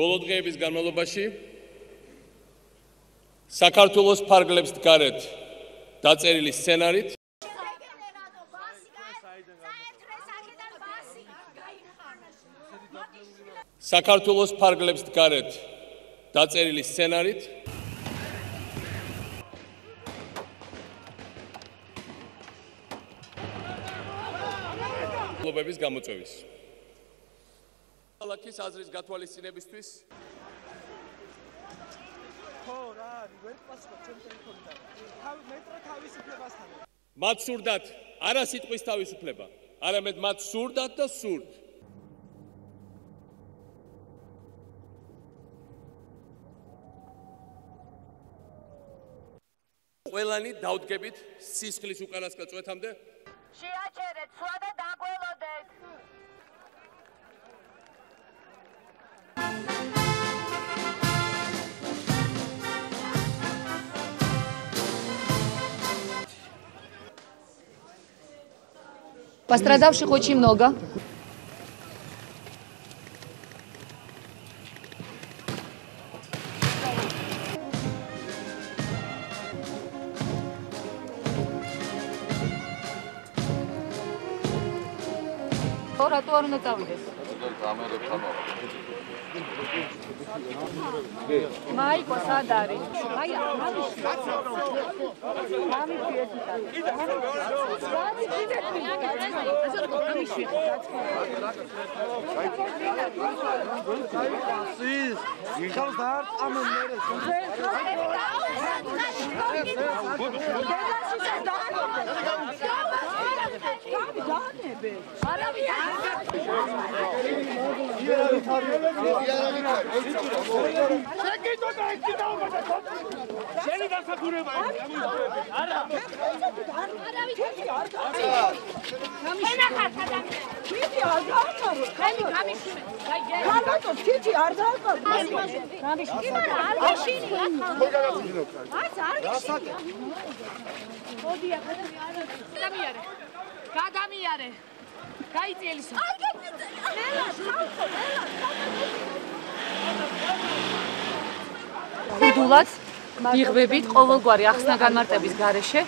ბოლო დღეების განმავლობაში საქართველოს ფარგლებს გარეთ დაწერილი სცენარით საქართველოს ფარგლებს გარეთ დაწერილი სცენარით კლუბების გამოწვევის ქალაქის აზრის გათვალისწინებისთვის მათ სურდათ არა სიტყვის თავისუფლება, არამედ მათ სურდათ და სურთ ყველანი დავდგებით სისხლის უკანასკნელ წვეთამდე შეაჩერეთ სვა და დაგველოდეთ Пострадавших очень много. მაიკო სად არის? მიდულად მიღებით ყოველგვარი ახსნა განმარტების გარეშე